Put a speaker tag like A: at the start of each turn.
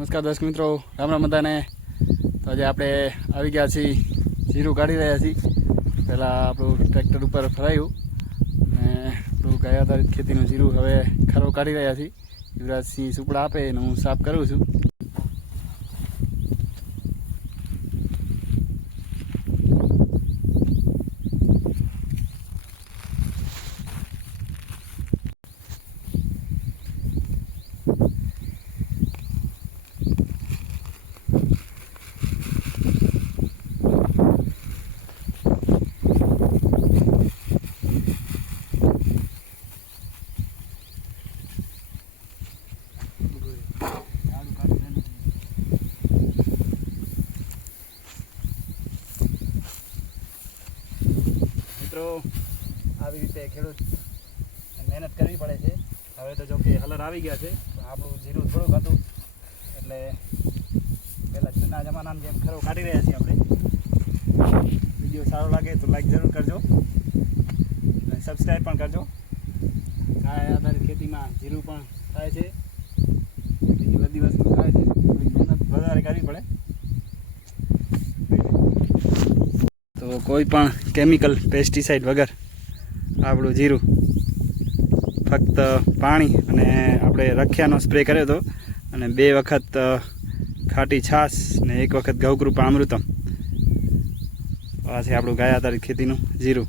A: નમસ્કાર, દર્શક મિત્રો. રામ રામ બધાને તો આજે આપણે આવી ગયા છીએ. જીરું કાઢી રહ્યા છીએ. પહેલાં આપણું ટ્રેક્ટર ઉપર ફરાયું અને આપણું ગાય આધારિત ખેતીનું જીરું હવે ખરો કાઢી રહ્યા છીએ. યુવરાજસિંહ સુપડા આપે અને હું સાફ કરું છું. મિત્રો, આવી રીતે ખેડૂત મહેનત કરવી પડે છે. હવે તો જો કે હલર આવી ગયા છે, પણ આપણું જીરું થોડુંક હતું. એટલે પહેલાં જૂના જમાનામાં જેમ ખરો કાઢી રહ્યા છીએ આપણે. વીડિયો સારો લાગે તો લાઈક જરૂર કરજો. અને સબસ્ક્રાઈબ પણ કરજો. ગાય આધારિત ખેતીમાં જીરું પણ થાય છે બીજી બધી વસ્તુ થાય છે થોડી મહેનત વધારે કરવી પડે તો કોઈ પણ કેમિકલ પેસ્ટિસાઇડ વગર આપણું જીરું ફક્ત પાણી અને આપણે રખિયાનો સ્પ્રે કર્યો હતો અને બે વખત ખાટી છાશ ને એક વખત ગૌકૃપા અમૃતમ. પાછી આપણું ગયા તારીખ ખેતીનું જીરું.